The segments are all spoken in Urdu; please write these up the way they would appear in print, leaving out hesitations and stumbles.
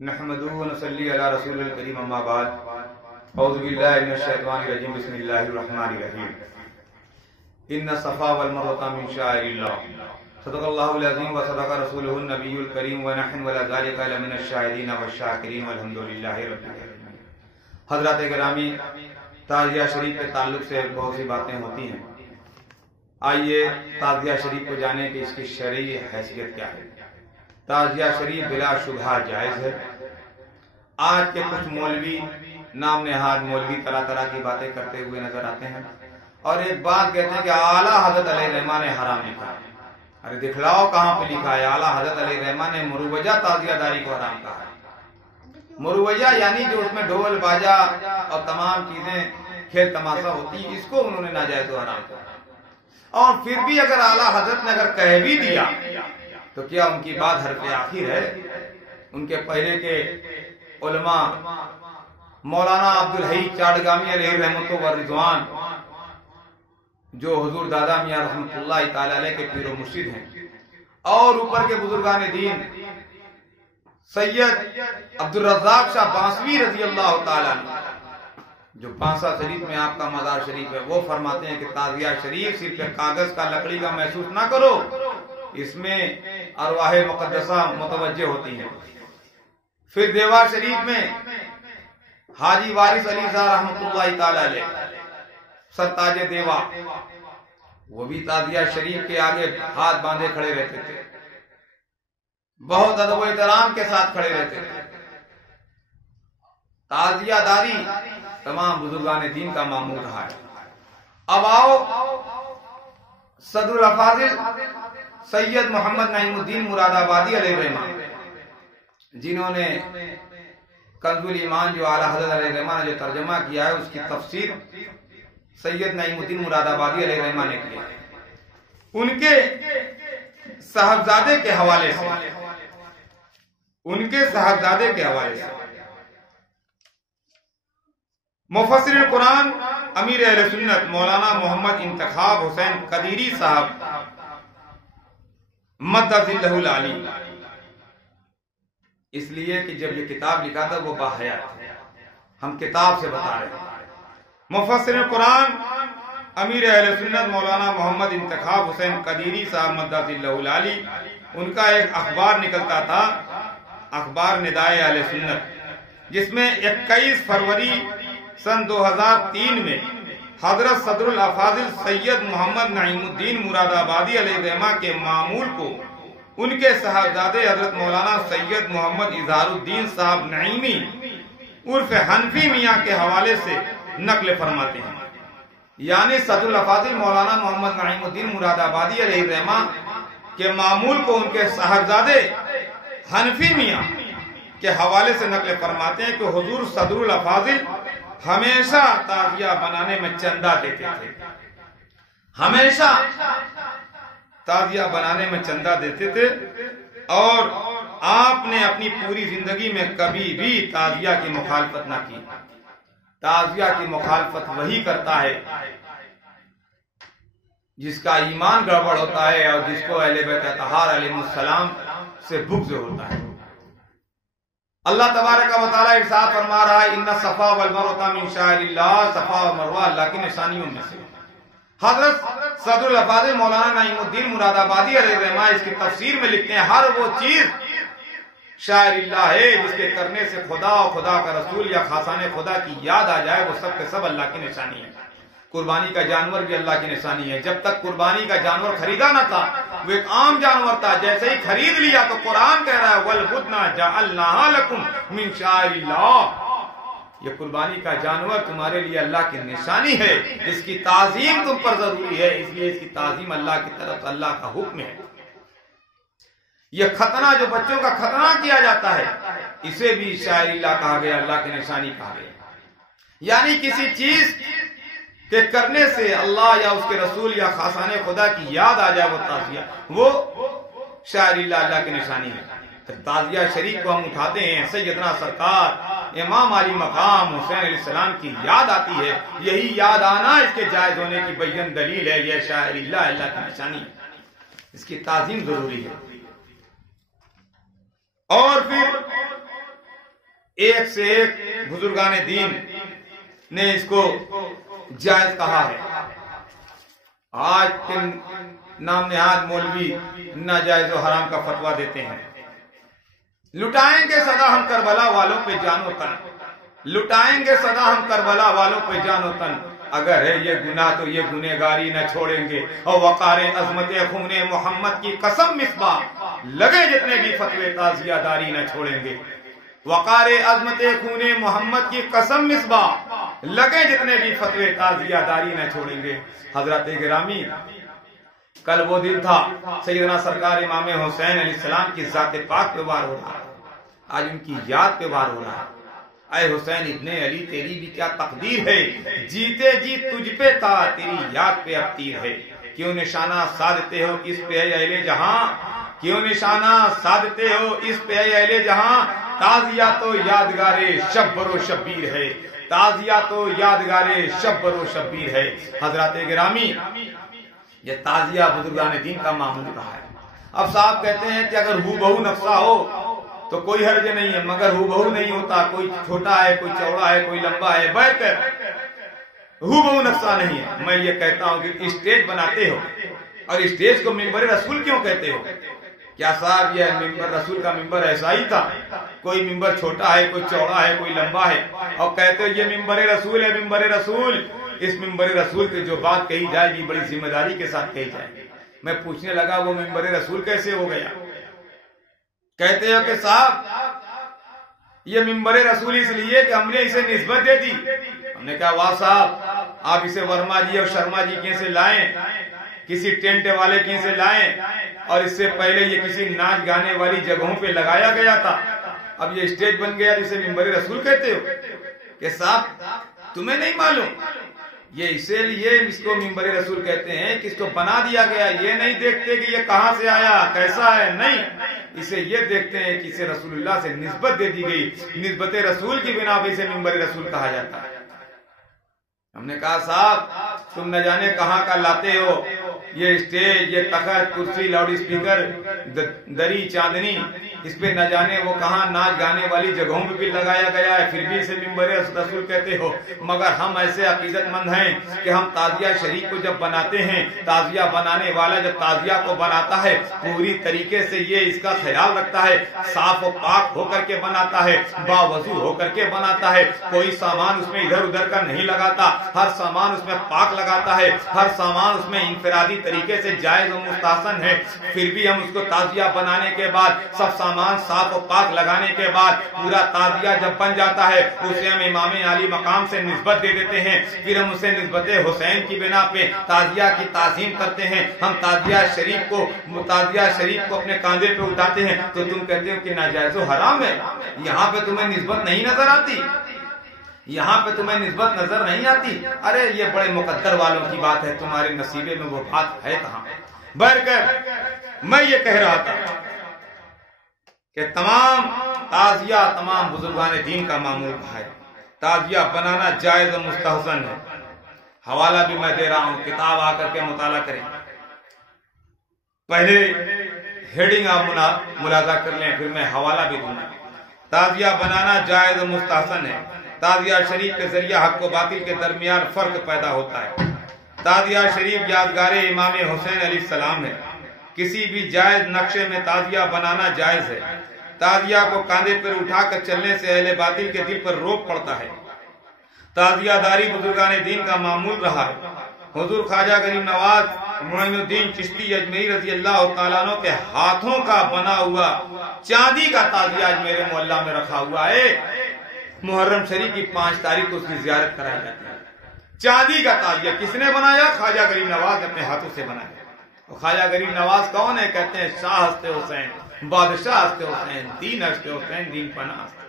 نحمدہ و نصلی علی رسول الکریم اما بعد اعوذ باللہ من الشیطان الرجیم بسم اللہ الرحمن الرحیم ان الصفا والمروہ من شعائر اللہ صدق اللہ العظیم و صدق رسولہ النبی الکریم و نحن ولی ذلک لمن الشاہدین والشاکرین والحمدللہ رب العالمین۔ حضرات گرامی، تعزیہ شریف کے تعلق سے بہت سی باتیں ہوتی ہیں۔ آئیے تعزیہ شریف کو جانیں کہ اس کی شرعی حیثیت کیا ہے۔ تعزیہ شریف بلا شبہ جائز ہے۔ آج کے کچھ مولوی، نام نہاد مولوی، طرح طرح کی باتیں کرتے ہوئے نظر آتے ہیں اور ایک بات کہتے ہیں کہ اعلیٰ حضرت علیہ الرحمہ نے حرام لکھا ہے۔ ارے دکھلاؤ کہاں پہ لکھا ہے؟ اعلیٰ حضرت علیہ الرحمہ نے مروجہ تعزیہ داری کو حرام کہا ہے۔ مروجہ یعنی جو اس میں ڈھول باجا اور تمام چیزیں کھیل تماشا ہوتی ہیں، اس کو انہوں نے ناجائز و حرام کہا۔ اور پھر بھی اگر اعلیٰ حضرت نے اگر کہہ بھی دیا تو کیا ان کی بات حرف آخر ہے؟ ان کے پہلے کے علماء مولانا عبدالحی چاڑگامی علیہ رحمت و رضوان، جو حضور دادا میاں رحمت اللہ تعالی علیہ کے پیر و مرشد ہیں، اور اوپر کے بزرگان دین سید عبدالرزاق شاہ بانسوی رضی اللہ تعالی عنہ، جو بانسا شریف میں آپ کا مزار شریف ہے، وہ فرماتے ہیں کہ تعزیہ شریف صرف کاغذ کا لکڑی کا محسوس نہ کرو، اس میں ارواح مقدسہ متوجہ ہوتی ہیں۔ پھر دیوار شریف میں حاجی وارث علی صاحب رحمۃ اللہ تعالی علیہ، سرتاج دیوا، وہ بھی تعزیہ شریف کے آگے ہاتھ باندھے کھڑے رہتے تھے، بہت ادب و احترام کے ساتھ کھڑے رہتے تھے۔ تعزیہ داری تمام بزرگان دین کا معمول رہا ہے۔ اب آؤ صدر الافاضل سید محمد نعیم الدین مراد آبادی علیہ الرحمہ، جنہوں نے کنز الایمان جو اعلیٰ حضرت علیہ الرحمہ نے جو ترجمہ کیا ہے، اس کی تفسیر سید نعیم الدین مراد آبادی علیہ الرحمہ نے کی ہے۔ ان کے صاحبزادے کے حوالے سے مفسر قرآن امیر اہل سنت مولانا محمد انتخاب حسین قدیری صاحب مدد ذلہ العلی، اس لیے کہ جب یہ کتاب لکھا تھا وہ باحیات تھا، ہم کتاب سے بتا رہے ہیں۔ مفسر قرآن امیر اہل سنت مولانا محمد انتخاب حسین قدیری صاحب مدد ذلہ العلی، ان کا ایک اخبار نکلتا تھا، اخبار ندائے اہل سنت، جس میں 21 فروری سن 2003 میں حضرت صدر الافاضل سید محمد نعیم الدین مراد آبادی علیہ الرحمہ کے معمول کو ان کے صاحبزادے حضرت مولانا سید محمد اظہار الدین صاحب نعیمی عرف حنفی میاں کے حوالے سے نقل فرماتے ہیں۔ یعنی صدر الافاضل مولانا محمد نعیم الدین مراد آبادی علیہ الرحمہ کے معمول کو ان کے صاحبزادے حنفی میاں کے حوالے سے نقل فرماتے ہیں کہ حضور صدر الافاضل ہمیشہ تعزیہ بنانے میں چندہ دیتے تھے، ہمیشہ تعزیہ بنانے میں چندہ دیتے تھے، اور آپ نے اپنی پوری زندگی میں کبھی بھی تعزیہ کی مخالفت نہ کی۔ تعزیہ کی مخالفت وہی کرتا ہے جس کا ایمان گڑبڑ ہوتا ہے اور جس کو اہل بیت اطہار علیہ السلام سے بغض ہوتا ہے۔ اللہ تبارک و تعالیٰ ارشاد فرما رہا ہے ان الصفا والمروہ من شعائر اللہ، صفا و مروہ اللہ کی نشانیوں میں سے۔ حضرت صدر الافاضل مولانا نعیم الدین مراد آبادی علیہ الرحمہ اس کی تفسیر میں لکھتے ہیں، ہر وہ چیز شاعر اللہ ہے جس کے کرنے سے خدا اور خدا کا رسول یا خاصان خدا کی یاد آ جائے، وہ سب کے سب اللہ کی نشانی ہے۔ قربانی کا جانور بھی اللہ کی نشانی ہے۔ جب تک قربانی کا جانور خریدا نہ تھا، وہ ایک عام جانور تھا، جیسے ہی خرید لیا تو قرآن کہہ رہا ہے وَالْبُدْنَ جَعَلْنَاهَا لَكُمْ مِنْ شَعَائِرِ اللَّهِ، یہ قربانی کا جانور تمہارے لیے اللہ کی نشانی ہے، اس کی تعظیم تم پر ضروری ہے، اس لیے اس کی تعظیم اللہ کی طرف سے اللہ کا حکم ہے۔ یہ ختنہ جو بچوں کا ختنہ کیا جاتا ہے، اسے بھی شاعر اللہ کہا گیا، اللہ کی نشانی کہا گیا۔ یعنی کسی چیز کہ کرنے سے اللہ یا اس کے رسول یا خاصان خدا کی یاد آ جائے، وہ تعزیہ، وہ شاعر اللہ کی نشانی ہے۔ تعزیہ شریف کو ہم اٹھاتے ہیں، سیدنا سرکار امام علی مقام حسین علیہ السلام کی یاد آتی ہے، یہی یاد آنا اس کے جائز ہونے کی بین دلیل ہے۔ یہ شاعر اللہ کی نشانی ہے، اس کی تعظیم ضروری ہے۔ اور پھر ایک سے ایک بزرگان دین نے اس کو جائز کہا ہے. آج کے نام نہاد مولوی ناجائز و حرام کا فتویٰ دیتے ہیں. لٹائیں گے سدا ہم کربلا والوں پہ جان و تن، لٹائیں گے سدا ہم کربلا والوں پہ جان و تن. اگر ہے یہ گناہ تو یہ گنہگاری نہ چھوڑیں گے. اور وقار عظمت خون محمد کی قسم مصباح، لگے جتنے بھی فتوے تعزیہ داری نہ چھوڑیں گے. وقار عظمت خون محمد کی قسم مصباح، لگے جتنے بھی فتوے تعزیہ داری نہ چھوڑیں گے. حضرات گرامی، کل وہ دن تھا سیدنا سرکار امام حسین علیہ السلام کی ذات پاک پہ وار ہو رہا ہے. آج ان کی یاد پہ وار ہو رہا ہے. اے حسین ابن علی تیری بھی کیا تقدیر ہے، جیتے جی تجھ پہ تھا تیری یاد پہ اب تیر ہے. کیوں نشانہ سادتے ہو اس پہ اے اہل جہاں، کیوں نشانہ سادتے ہو اس پہ اے اہل جہاں. تازیہ تو یادگار شبر و شبیر ہے، تازیہ تو یادگار شبر و شبیر ہے. حضرات گرامی، یہ تازیہ بزرگان دین کا معمول رہا ہے. اب صاحب کہتے ہیں کہ اگر ہو بہو نقصہ ہو تو کوئی حرج نہیں ہے، مگر ہو بہو نہیں ہوتا. کوئی چھوٹا ہے، کوئی چوڑا ہے، کوئی لمبا ہے، بیٹھ کر ہو بہو نقصہ نہیں ہے. میں یہ کہتا ہوں کہ اسٹیج بناتے ہو اور اسٹیج کو ممبر رسول کیوں کہتے ہو؟ کیا صاحب یہ ممبر رسول کا ممبر ایسا ہی تھا؟ کوئی ممبر چھوٹا ہے، کوئی چوڑا ہے، کوئی لمبا ہے، اور کہتے ہو یہ ممبر رسول ہے. ممبر رسول، اس ممبر رسول پہ جو بات کہی جائے گی بڑی ذمہ داری کے ساتھ کہی جائے گی. میں پوچھنے لگا وہ ممبر رسول کیسے ہو گیا؟ کہتے ہو کہ صاحب یہ ممبر رسول اس لیے کہ ہم نے اسے نسبت دے دی. ہم نے کہا واہ صاحب، آپ اسے ورما جی اور شرما جی کی سے لائیں، کسی ٹینٹ والے کی سے لائیں، اور اس سے پہلے یہ کسی ناچ گانے والی جگہوں پہ لگایا گیا تھا. اب یہ اسٹیج بن گیا جسے ممبر رسول کہتے ہو. کہ صاحب تمہیں نہیں معلوم، یہ اسی لیے اس کو ممبر رسول کہتے ہیں کہ اس کو بنا دیا گیا. یہ نہیں دیکھتے کہ یہ کہاں سے آیا، کیسا ہے، نہیں، اسے یہ دیکھتے ہیں کہ اسے رسول اللہ سے نسبت دے دی گئی. نسبت رسول کی بنا پہ اسے ممبر رسول کہا جاتا ہے. ہم نے کہا صاحب تم نہ جانے کہاں کا لاتے ہو یہ اسٹیج، یہ تخت، کرسی، لاؤڈ اسپیکر، دری، چاندنی، اس پہ نہ جانے وہ کہاں ناچ گانے والی جگہوں پہ بھی لگایا گیا ہے، پھر بھی اسے ممبر رسول کہتے ہو. مگر ہم ایسے عقیدت مند ہیں کہ ہم تعزیہ شریف کو جب بناتے ہیں، تعزیہ بنانے والا جب تعزیہ کو بناتا ہے پوری طریقے سے یہ اس کا خیال رکھتا ہے، صاف و پاک ہو کر کے بناتا ہے، باوضو ہو کر کے بناتا ہے. کوئی سامان اس میں ادھر ادھر کا نہیں لگاتا، ہر سامان اس میں پاک لگاتا ہے، ہر سامان اس میں انفرادی طریقے سے جائز و مستحسن ہے. پھر بھی ہم اس کو تعزیہ بنانے کے بعد، سب سامان صاف و پاک لگانے کے بعد، پورا تعزیہ جب بن جاتا ہے اسے ہم امام علی مقام سے نسبت دے دیتے ہیں. پھر ہم اسے نسبت حسین کی بنا پہ تعزیہ کی تعظیم کرتے ہیں. ہم تعزیہ شریف کو اپنے کاندھے پہ اٹھاتے ہیں. تو تم کہتے ہو کہ ناجائز و حرام ہے. یہاں پہ تمہیں نسبت نہیں نظر آتی، یہاں پہ تمہیں نسبت نظر نہیں آتی. ارے یہ بڑے مقدر والوں کی بات ہے، تمہارے نصیبے میں وہ بات ہے کہاں؟ برکر میں یہ کہہ رہا تھا کہ تمام تعزیہ تمام بزرگان دین کا معمول ہے. تعزیہ بنانا جائز و مستحسن ہے. حوالہ بھی میں دے رہا ہوں، کتاب آ کر کے مطالعہ کریں. پہلے ہیڈنگ آپ ملاحظہ کر لیں، پھر میں حوالہ بھی دوں گا. تعزیہ بنانا جائز و مستحسن ہے. تعزیہ شریف کے ذریعہ حق و باطل کے درمیان فرق پیدا ہوتا ہے. تعزیہ شریف یادگار امام حسین علیہ السلام ہے. کسی بھی جائز نقشے میں تعزیہ بنانا جائز ہے. تعزیہ کو کاندھے پر اٹھا کر چلنے سے اہل باطل کے دل پر روک پڑتا ہے. تعزیہ داری بزرگان دین کا معمول رہا ہے. حضور خواجہ غریب نواز معین الدین چشتی اجمیری رضی اللہ تعالیٰ عنہ کے ہاتھوں کا بنا ہوا چاندی کا تعزیہ آج میرے محلہ میں رکھا ہوا ہے. محرم شریف کی 5 تاریخ کو اس کی زیارت کرائی جاتی ہے. چاندی کا تعزیہ کس نے بنایا؟ خواجہ غریب نواز نے اپنے ہاتھوں سے بنایا. خواجہ غریب نواز کون ہے؟ کہتے ہیں شاہ ہستے حسین، بادشاہ ہستے حسین، دین ہستے حسین، دین پناہ ہستے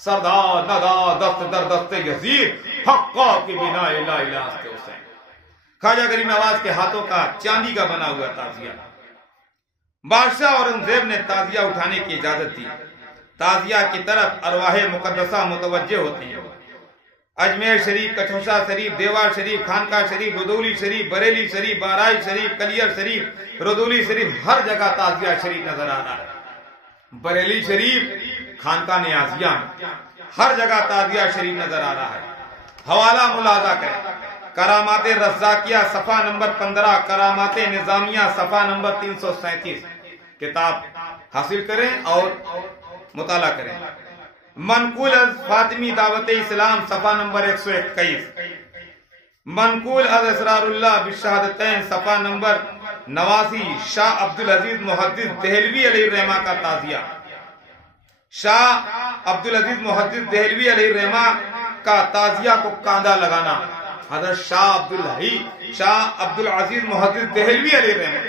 سردار ندا دست در دست یزید حقا کی بنا الہ الہ ہستے حسین. خواجہ غریب نواز کے ہاتھوں کا چاندی کا بنا ہوا تعزیہ. بادشاہ اورنگزیب نے تعزیہ اٹھانے کی اجازت دی. تعزیہ کی طرف ارواح مقدسہ متوجہ ہوتی ہیں. اجمیر شریف، کچھوسا شریف، دیوار شریف، خانقاہ شریف، ردولی شریف، بریلی شریف، بہرائچ شریف، کلیر شریف، ردولی شریف، ہر جگہ تعزیہ شریف نظر آ رہا ہے. بریلی شریف خانقاہ نیازیہ میں، ہر جگہ تعزیہ شریف نظر آ رہا ہے۔ حوالہ ملاحظہ کریں، کرامات رزاقیہ صفحہ نمبر 15، کرامات نظامیہ صفحہ نمبر 337، کتاب حاصل کریں اور مطالعہ کریں۔ منقول از فاطمی دعوت اسلام صفحہ نمبر 121، منقول از اسرار اللہ بالشہادتین صفحہ نمبر 89، شاہ عبدالعزیز محدث دہلوی علیہ الرحمہ کا تعزیہ۔ شاہ عبدالعزیز محدث دہلوی علیہ الرحمہ کا تعزیہ کو کاندھا لگانا۔ حضرت شاہ عبدالعزیز محدث دہلوی علیہ الرحمہ،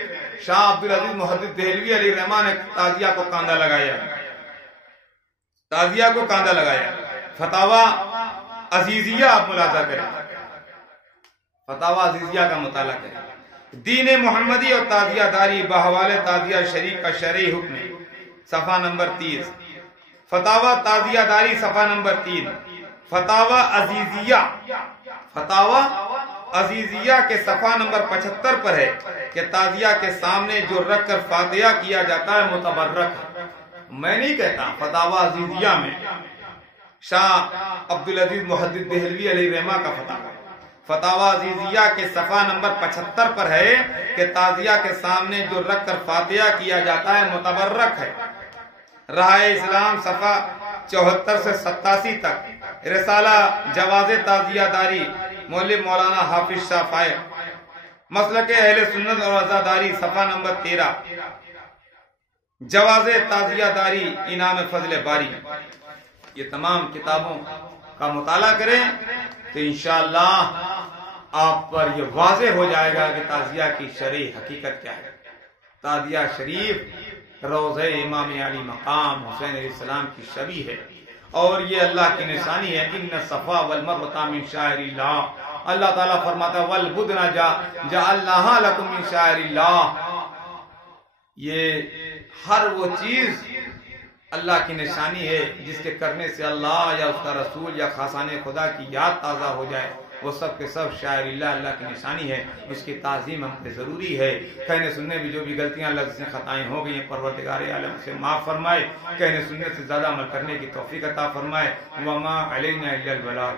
شاہ عبدالعزیز محدث دہلوی علیہ الرحمہ نے تعزیہ کو کاندھا لگایا، تعزیہ کو کاندھا لگایا۔ فتاوی عزیزیہ آپ ملاحظہ کریں، فتاوی عزیزیہ کا مطالعہ کریں۔ دین محمدی اور تعزیہ داری بحوالے تعزیہ شریف کا شرعی حکم صفحہ نمبر 30، فتاوی تعزیہ داری صفحہ نمبر 3، فتاوی عزیزیہ، فتاوی عزیزیہ کے صفحہ نمبر 75 پر ہے کہ تعزیہ کے سامنے جو رکھ کر فاتحہ کیا جاتا ہے متبرک ہے۔ میں نہیں کہتا، فتاوی عزیزیہ میں شاہ عبدالعزیز محدث دہلوی علیہ الرحمہ کا فتاوی، فتاوی عزیزیہ کے صفحہ نمبر 75 پر ہے کہ تعزیہ کے سامنے جو رکھ کر فاتحہ کیا جاتا ہے متبرک ہے۔ راہ اسلام صفحہ 74 سے 87 تک، رسالہ جواز تعزیہ داری مولوی مولانا حافظ شاہ فائق، مسلک اہل سنت اور عزاداری صفحہ نمبر 13، جواز تعزیہ داری انعام فضل باری۔ یہ تمام کتابوں کا مطالعہ کریں تو انشاءاللہ آپ پر یہ واضح ہو جائے گا کہ تعزیہ کی شرعی حقیقت کیا ہے۔ تعزیہ شریف روضہ امام علی مقام حسین علیہ السلام کی شبیہ ہے اور یہ اللہ کی نشانی ہے۔ ان الصفا والمروۃ من شعائر اللہ، اللہ تعالیٰ فرماتا ہے والبدن جعلناها لکم من شعائر اللہ۔ یہ ہر وہ چیز اللہ کی نشانی ہے جس کے کرنے سے اللہ یا اس کا رسول یا خاصان خدا کی یاد تازہ ہو جائے، وہ سب کے سب شاعر اللہ، اللہ کی نشانی ہے، اس کی تعظیم ہم پہ ضروری ہے۔ کہنے سننے بھی جو بھی غلطیاں لفظ سے خطائیں ہو گئی ہیں پروردگار عالم سے معاف فرمائے، کہنے سننے سے زیادہ عمل کرنے کی توفیق عطا فرمائے۔ وما علینا الا البلاغ۔